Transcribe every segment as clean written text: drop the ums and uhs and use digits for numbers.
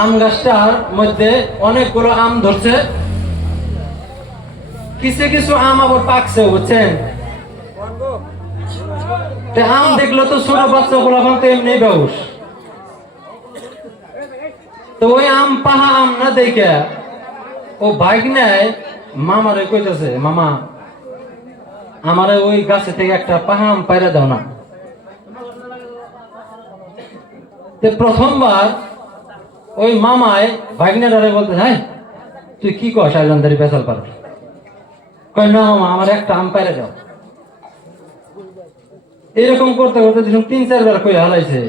আম গাছটার মধ্যে অনেকগুলো আম ধরছে, কিছু কিছু আম আবার পাকছে, বুঝছেন? আম দেখলো তো ছোট বাচ্চাগুলো এখন তো এমনি বেহুশ। তো ওই আম পাহা আম না দেখে ও বাইক নেয় মামারে কইতেছে, মামা আমারে ওই গাছে থেকে একটা পাহা আম পাইরা দাও না। প্রথমবার ওই মামায় ভাগ্নেটারে বলতে, হ্যাঁ তুই কি কস আইলান্দারি পেশাল পার, কয় না মামা আমার একটা আম পাইরা দাও। এরকম করতে করতে যখন ৩-৪ বার কই হালাইছে,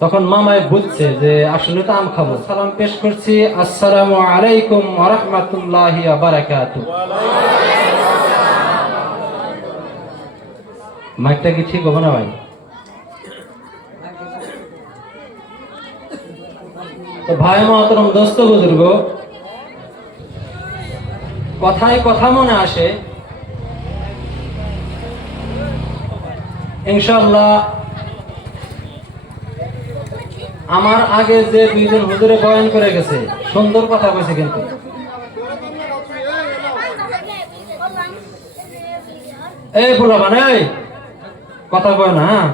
তখন মামায় বুঝছে যে আসলে তো আম খাবো। সালাম পেশ করছি, আসসালামু আলাইকুম ওয়া রাহমাতুল্লাহি ওয়া বারাকাতুহু। মাইকটা কি ঠিক হবে না ভাই? তো ভাই মহতরম, দোস্ত বুজুর্গ, কথায় কথা মনে আসে, ইনশাআল্লাহ আমার আগে যে দুইজন হুজুরে বয়ান করে গেছে সুন্দর কথা কইছে, কিন্তু এই বলবান এই কথা কয় না। হ্যাঁ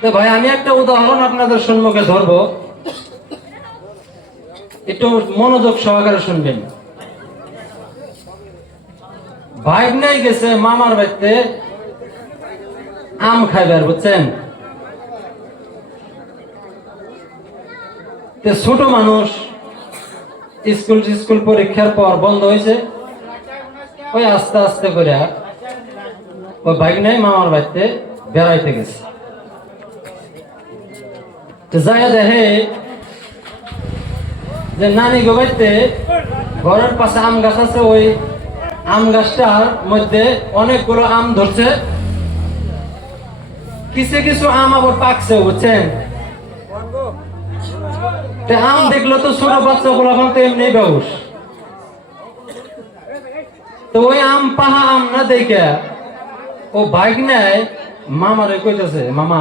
তো ভাই আমি একটা উদাহরণ আপনাদের সম্মুখে ধরবো, একটু মনোযোগ সহকারে শুনবেন। ভাইগ নাই গেছে মামার বাড়িতে আম খাইবার, বুঝছেন? ছোট মানুষ, স্কুল পরীক্ষার পর বন্ধ হয়েছে, ওই আস্তে আস্তে করে ওই ভাইগ নাই মামার বাড়িতে বেড়াইতে গেছে। যাই দেখে যে নানি গো বাড়িতে ঘরের পাশে আম গাছ আছে, ওই আম গাছটার মধ্যে অনেকগুলো আম ধরছে, কিছু কিছু আম আবার পাকছে, বুঝছেন? আম দেখলো তো ছোট বাচ্চাগুলো এখন তো এমনি বেহুশ। তো ওই আম পাহা আম না দেখে ও বাইক নেয় মামারে কইতেছে, মামা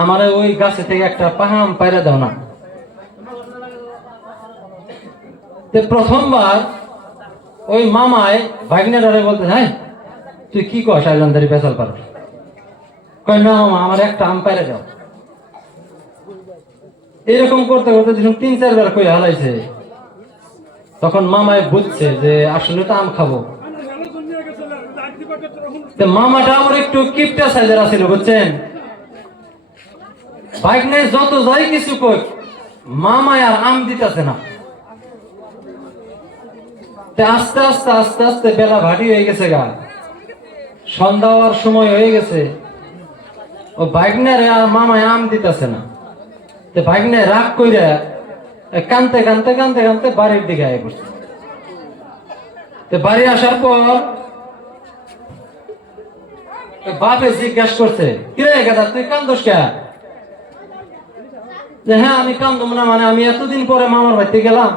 আমারে ওই গাছে থেকে একটা পাহা আম পাইরা দাও না। প্রথমবার ওই মামায় ভাগ্নেটারে বলতে, হ্যাঁ তুই কি কস আইলান্দারি পেশাল পার, কয় না মামা আমার একটা আম পাইরা দাও। এরকম করতে করতে যখন ৩-৪ বার কই হালাইছে, তখন মামায় বুঝছে যে আসলে তো আম খাবো। মামাটা আমার একটু কিপটা সাইজের আছিল, বুঝছেন? বাইক নেই যত যাই কিছু কই, মামায় আর আম দিতেছে না। আস্তে আস্তে আস্তে আস্তে বেলা ভারী হয়ে গেছে, গা সন্ধ্যা হওয়ার সময় হয়ে গেছে, ও বাইকনারে আর মামায় আম দিতেছে না। বাইকনায় রাগ কইরা কানতে কানতে কানতে কানতে বাড়ির দিকে আয় পড়ছে। বাড়ি আসার পর বাপে জিজ্ঞাসা করছে, কিরে গাদা তুই কান্দোস কে? হ্যাঁ আমি কান্দম না, মানে আমি এতদিন পরে মামার বাড়িতে গেলাম,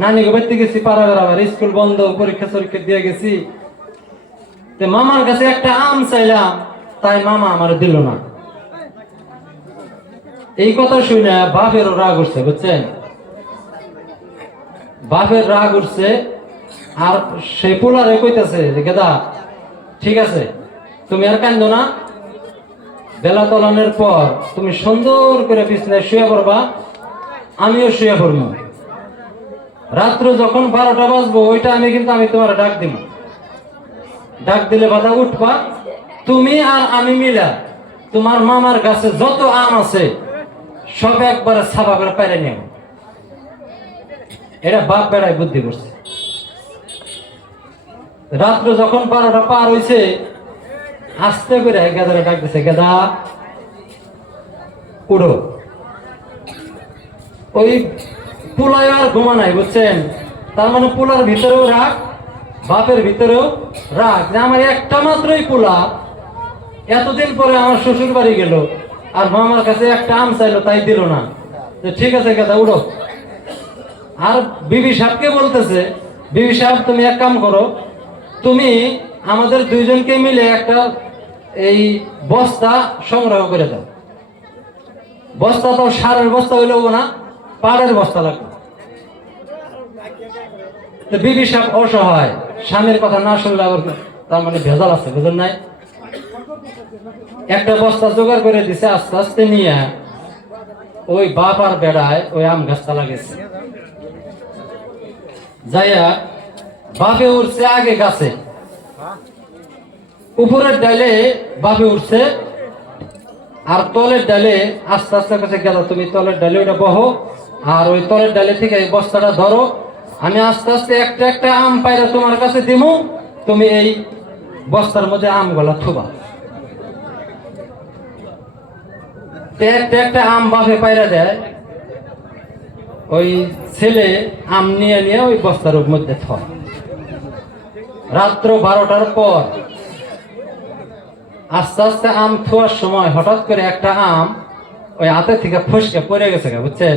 নানি গো বাড়িতে গেছি, পাড়া বেড়াবার, স্কুল বন্ধ, পরীক্ষা দিয়ে গেছি, মামার কাছে একটা আম চাইলাম, তাই মামা আমার দিল না। এই কথা শুনে বাপেরও রাগ উঠছে, বুঝছেন? বাপের রাগ উঠছে, আর সেই পোলারে কইতেছে যে গেদা ঠিক আছে তুমি আর কান্দো না, বেলা তলানোর পর তুমি সুন্দর করে বিছানায় শুয়ে পড়বা, আমিও শুয়ে পড়বো, রাত্র যখন 12টা বাজবো ওইটা আমি তোমার ডাক দিব, ডাক দিলে বাধা উঠবা, তুমি আর আমি মিলা তোমার মামার গাছে যত আম আছে সব একবারে ছাপা করে পেরে নেব। এটা বাপ বেড়ায় বুদ্ধি করছে। রাত্র যখন 12টা পার হইছে, আস্তে করে গেদারে ডাক দিছে, গেদা উঠো। ওই পোলায় আর ঘুমা নাই, বুঝছেন? তার মানে পোলার ভিতরেও রাগ, বাপের ভিতরেও রাগ, যে আমার একটা মাত্রই পোলা, এতদিন পরে আমার শ্বশুর বাড়ি গেল আর মামার কাছে একটা আম চাইলো, তাই দিল না। ঠিক আছে গেদা উঠো। আর বিবি সাহেবকে বলতেছে, বিবি সাহেব তুমি এক কাম করো, তুমি আমাদের দুইজনকে মিলে একটা এই বস্তা সংগ্রহ করে দাও। বস্তা তো সারের বস্তা হইলেও না, পাড়ের বস্তা লাগবে। তো বিবি সাহেব অসহায়, স্বামীর কথা না শুনলে আবার তার মানে ভেজাল আছে, বুঝলেন নাই? একটা বস্তা জোগাড় করে দিছে, আস্তে আস্তে নিয়ে ওই বাপ আর বেড়ায় ওই আম গাছটা লাগেছে। যাইয়া বাপে উঠছে আগে গাছে, উপরের ডালে বাপে উঠছে, আর তলের ডালে আস্তে আস্তে কাছে গেল, তুমি তলের ডালে ওটা বহো, আর ওই তলের ডালে থেকে বস্তাটা ধরো, আমি আস্তে আস্তে একটা একটা আম পাইরা তোমার কাছে দিমু, তুমি এই বস্তার মধ্যে আম গলা থুবা। একটা একটা আম বাপে পাইরা দেয়, ওই ছেলে আম নিয়ে নিয়ে ওই বস্তার মধ্যে থয়। রাত্র 12টার পর আস্তে আস্তে আম থোয়ার সময় হঠাৎ করে একটা আম ওই হাতে থেকে ফসকে পড়ে গেছে, বুঝছেন?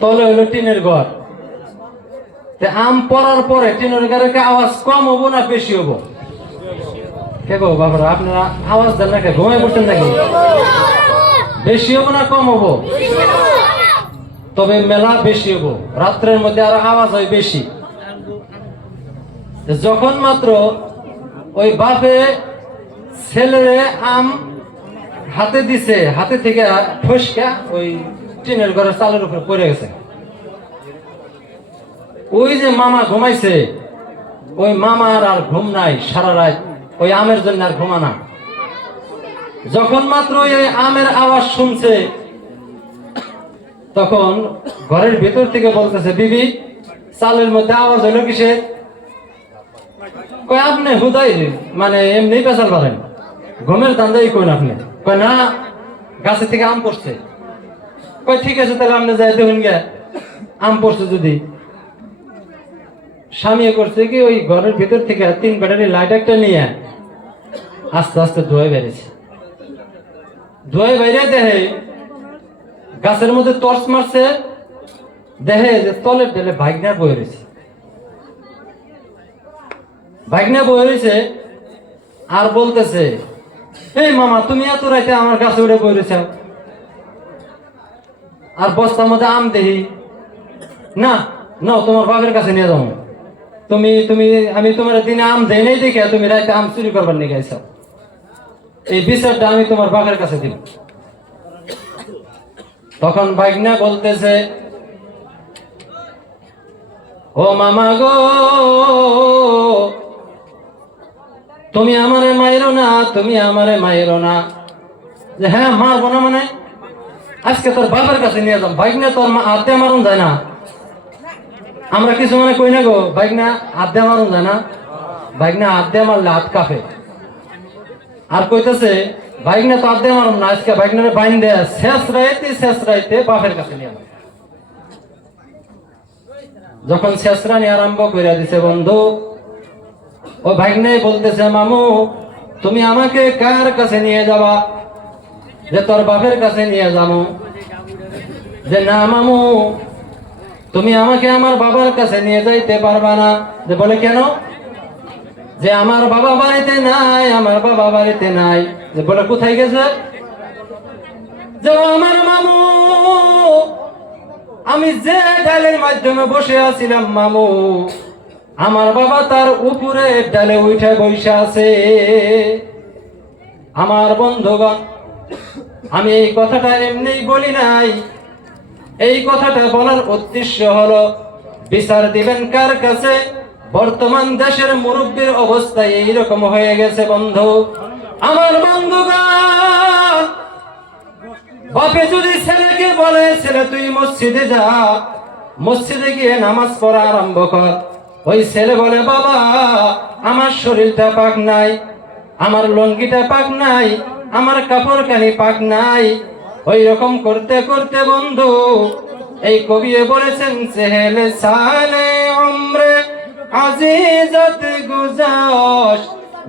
তলে হইলো টিনের ঘর। আম পড়ার পরে টিনের ঘরে আওয়াজ কম হবো না বেশি হবো? কে গো বাবারা, আপনারা আওয়াজ দেন না, ঘুমাই পড়ছেন নাকি? বেশি হবো না কম হবো? তবে মেলা বেশি হবো, রাত্রের মধ্যে আরো আওয়াজ হয় বেশি। যখন মাত্র ওই বাপে ছেলেরে আম হাতে দিছে, হাতে থেকে ফসকা ওই টিনের ঘরের চালের উপরে পড়ে গেছে। ওই যে মামা ঘুমাইছে, ওই মামার আর ঘুম নাই সারা রাত, ওই আমের জন্য আর ঘুমানা। যখন মাত্র ওই আমের আওয়াজ শুনছে, তখন ঘরের ভিতর থেকে বলতেছে, বিবি চালের মধ্যে আওয়াজ হলো কিসের? কই আপনি হুদাই মানে এমনি পেশাল পারেন, ঘুমের দান্দাই কোন আপনি? কই না, গাছে থেকে আম পড়ছে। কই ঠিক আছে, তাহলে আপনি যাই দেখুন গে আম পড়ছে। যদি স্বামী করছে কি, ওই ঘরের ভিতর থেকে 3 ব্যাটারি লাইট একটা নিয়ে আস্তে আস্তে ধোয়া বেড়েছে। ধোয়া বাইরে দেখে গাছের মধ্যে টর্চ মারছে, দেখে যে তলের ডালে ভাগনা বয়ে রয়েছে। ভাগনা বয়ে রয়েছে আর বলতেছে, এই মামা তুমি এত রাইতে আমার গাছে উঠে বয়ে রয়েছ, আর বস্তার মধ্যে আম দেখি না, নাও তোমার বাপের কাছে নিয়ে যাবো। তুমি তুমি আমি তোমার দিনে আম দেই নাই দেখে তুমি রাইতে আম চুরি করবার নিয়ে গেছ, এই বিচারটা আমি তোমার বাপের কাছে দিব। তখন ভাগনা বলতেছে, ও মামা গো, তুমি আমারে মাইরো না, তুমি আমারে মাইরো না। যে হ্যাঁ মারবো না মানে, আজকে তোর বাবার কাছে নিয়ে যাম। ভাগনা তোর আড্ডে মারুন যায় না, আমরা কিছু মানে কই না গো, ভাগনা আড্ডে মারুন যায় না, ভাগনা আড্ডে মারলে হাত কাঁপে। আর কইতেছে ভাগনা তো আড্ডে মারুন না, আজকে ভাগনারে বাইন দেয় শেষ রাইতে বাপের কাছে নিয়ে যাম। যখন শেষরানি আরম্ভ করে দিছে বন্ধু, ও ভাগনাই বলতেছে, মামু তুমি আমাকে কার কাছে নিয়ে যাবা? যে তোর বাপের কাছে নিয়ে যাবো। যে না মামু, তুমি আমাকে আমার বাবার কাছে নিয়ে যাইতে পারবা না। যে বলে কেন? যে আমার বাবা বাড়িতে নাই, আমার বাবা বাড়িতে নাই। যে বলে কোথায় গেছে? যে আমার মামু, আমি যে ডালের মাধ্যমে বসে আছিলাম মামু, আমার বাবা তার উপরে ডালে উঠে বসে আছে। আমার বন্ধুগণ, আমি এই কথাটা এমনি বলি নাই, এই কথাটা বলার উদ্দেশ্য হলো বিচার দিবেন কার কাছে? বর্তমান দেশের মুরব্বীর অবস্থা এইরকম হয়ে গেছে বন্ধু। আমার বন্ধুগণ, বাপে যদি ছেলেকে বলে, ছেলে তুই মসজিদে যা, মসজিদে গিয়ে নামাজ পড়া আরম্ভ কর, ওই ছেলে বলে বাবা আমার শরীরটা পাক নাই, আমার লঙ্গিটা পাক নাই, আমার কাপড় কানি পাক নাই। ওই রকম করতে করতে বন্ধু, এই কবি বলেছেন, চেহেলে সালে উমরে আজিজত গুজাশ,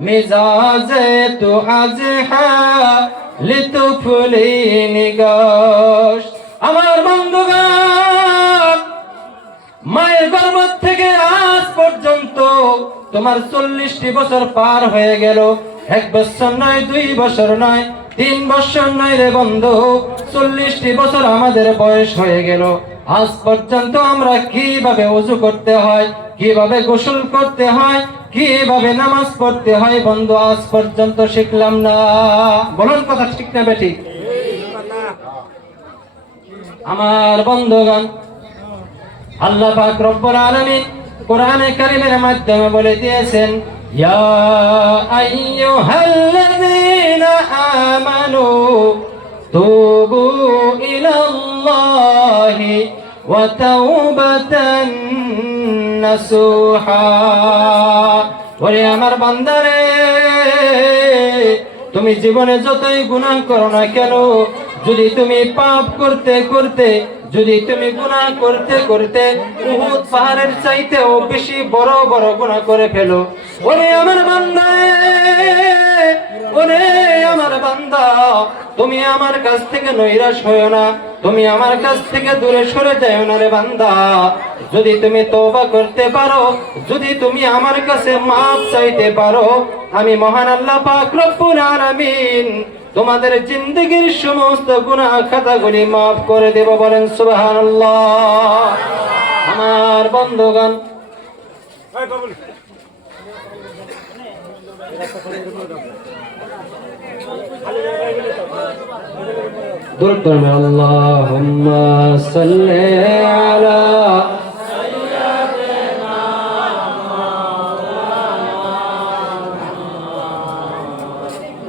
মিজাজে তু আজ লিতুফলি নিগাশ। আমার বন্ধুগণ, মায়ের গর্ভ থেকে আজ পর্যন্ত তোমার 40টি বছর পার হয়ে গেল। 1 বছর নয়, 2 বছর নয়, 3 বছর নয় রে বন্ধু, 40টি বছর আমাদের বয়স হয়ে গেল। আজ পর্যন্ত আমরা কিভাবে ওযু করতে হয়, কিভাবে গোসল করতে হয়, কিভাবে নামাজ পড়তে হয় বন্ধু আজ পর্যন্ত শিখলাম না। বলুন কথা ঠিক না বেঠিক? আমার বন্ধুগণ, আল্লাহ পাক রব্বুল আলামিন কোরআনে কারীমের মাধ্যমে বলে দিয়েছেন, ইয়া আইয়ুহাল্লাযীনা আমানু তুবু ইলাল্লাহি ওয়া তাওবাতান নাসুহা। ওরে আমার বান্দারে, তুমি জীবনে যতই গুনাহ করো না কেন, যদি তুমি পাপ করতে করতে, যদি তুমি গুনাহ করতে করতে উহুদ পাহাড়ের চাইতেও বেশি বড় বড় গুনাহ করে ফেলো, ওরে আমার বান্দা, ওরে আমার বান্দা, তুমি আমার কাছ থেকে নৈরাশ হয়ো না, তুমি আমার কাছ থেকে দূরে সরে যাও না রে বান্দা। যদি তুমি তওবা করতে পারো, যদি তুমি আমার কাছে মাফ চাইতে পারো, আমি মহান আল্লাহ পাক রব্বুল আলামিন তোমাদের জিন্দেগীর সমস্ত গুনাহ খাতাগুলি মাফ করে দেব। বলেন সুবহানাল্লাহ। আমার বন্ধুগণ, দুরূদ পড়ুন, আল্লাহুম্মা সাল্লি আলা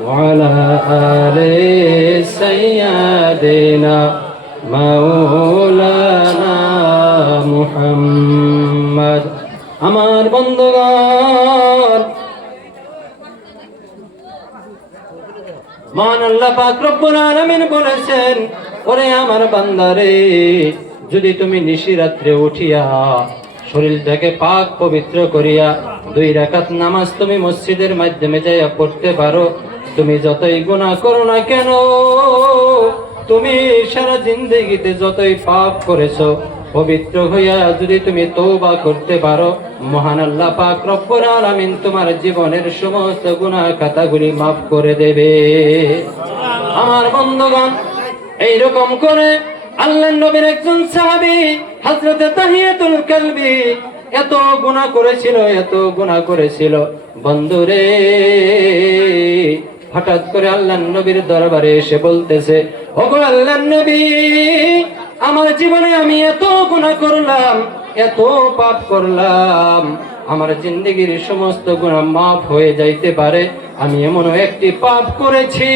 وعلى آل سيدنا مولانا محمد। আমার বন্ধুগণ, মহান আল্লাহ পাক রব্বুল আলামিন বলেছেন, ওরে আমার বান্দারে, যদি তুমি নিশিরাত্রে উঠিয়া শরীরটাকে পাক পবিত্র করিয়া 2 রাকাত নামাজ তুমি মসজিদের মাধ্যমে যাইয়া পড়তে পারো, তুমি যতই গুনাহ করো না কেন, তুমি সারা জিন্দেগিতে যতই পাপ করেছো, পবিত্র হইয়া যদি তুমি তওবা করতে পারো, মহান আল্লাহ পাক রব্বুল আলামিন তোমার জীবনের সমস্ত গুনাহ খাতাগুলি মাফ করে দেবে। আমার বন্ধুগণ, এইরকম করে আল্লাহর নবীর একজন সাহাবী হযরত তাহিয়াতুল কালবি এত গুনাহ করেছিল, এত গুনাহ করেছিল বন্ধুরে, হঠাৎ করে আল্লাহর নবীর দরবারে এসে বলতেছে, ওগো আল্লাহর নবী, আমার জীবনে আমি এত গুনাহ করলাম, এত পাপ করলাম, আমার জিন্দেগীর সমস্ত গুনাহ মাফ হয়ে যাইতে পারে। আমি এমন একটি পাপ করেছি,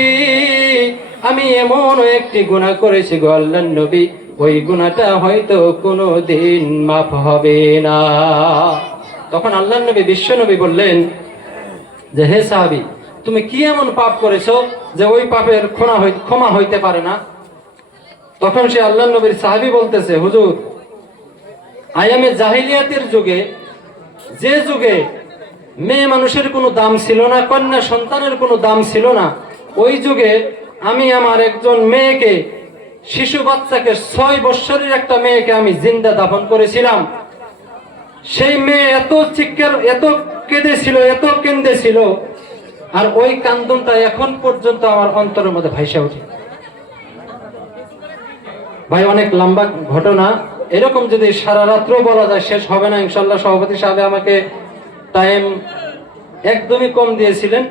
আমি এমন একটি গুনাহ করেছি গো আল্লাহর নবী, ওই গুনাহটা হয়তো কোনোদিন মাফ হবে না। তখন আল্লাহর নবী বিশ্ব নবী বললেন যে, হে সাহাবী, তুমি কি এমন পাপ করেছো যে ওই পাপের ক্ষমা হইতে পারে না? তখন সে আল্লাহর নবীর সাহাবী বলতেছে, হুজুর, আয়ামে জাহিলিয়াতের যুগে, যে যুগে মেয়ে মানুষের কোনো দাম ছিল না, কন্যা সন্তানের কোনো দাম ছিল না, ওই যুগে আমি আমার একজন মেয়েকে, শিশু বাচ্চাকে, 6 বৎসরের একটা মেয়েকে আমি জিন্দা দাফন করেছিলাম। সেই মেয়ে এত চিৎকার, এত কেঁদেছিল, এত কেঁদেছিল, আর ওই কান্দনটা এখন পর্যন্ত আমার অন্তরের মধ্যে ভাইসা ওঠে। ভাই, অনেক লম্বা ঘটনা, এরকম যদি সারা রাত্র বলা যায় শেষ হবে না ইনশাআল্লাহ। সভাপতি সাহেব আমাকে টাইম একদমই কম দিয়েছিলেন।